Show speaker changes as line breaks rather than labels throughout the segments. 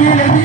கையிலதி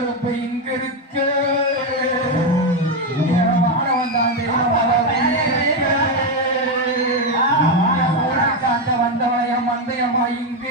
இப்ப இங்க இருக்க. வானவன் தான். வந்தவன் மந்தயமா இங்க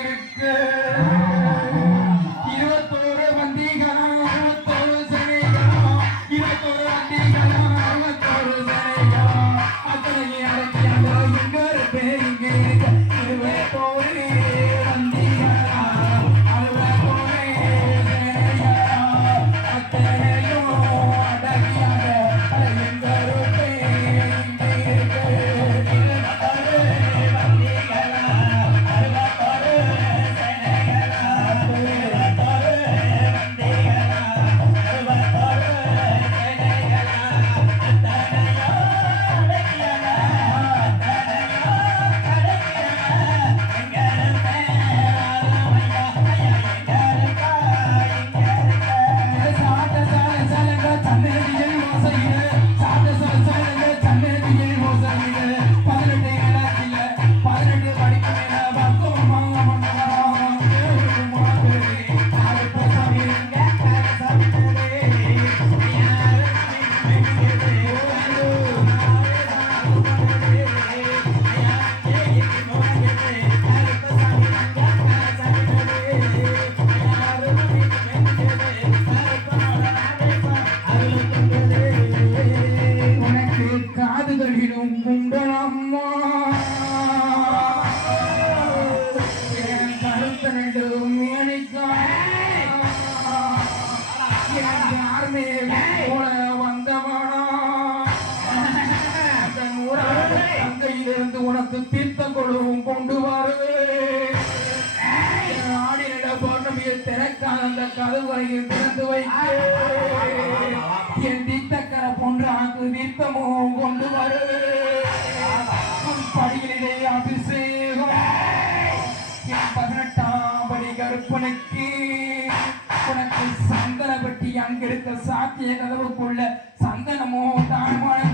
இருந்து உனக்கு தீர்த்தம் கொள்ளவும் கொண்டு ஆடினிட பௌர்ணமியை திறக்காத அந்த கதவுரையில் திறந்து வைக்க என் தீர்த்தக்கர போன்று உனக்கு தீர்த்தமும் கொண்டு வருவேன் படிகளிலே அபிஷேகம். என் பதினெட்டாம் படி கருப்பனுக்கு உனக்கு சந்தனப்பட்டி அங்கிருந்த சாத்திய கதவுக்குள்ள சந்தனமோ தாழ்வான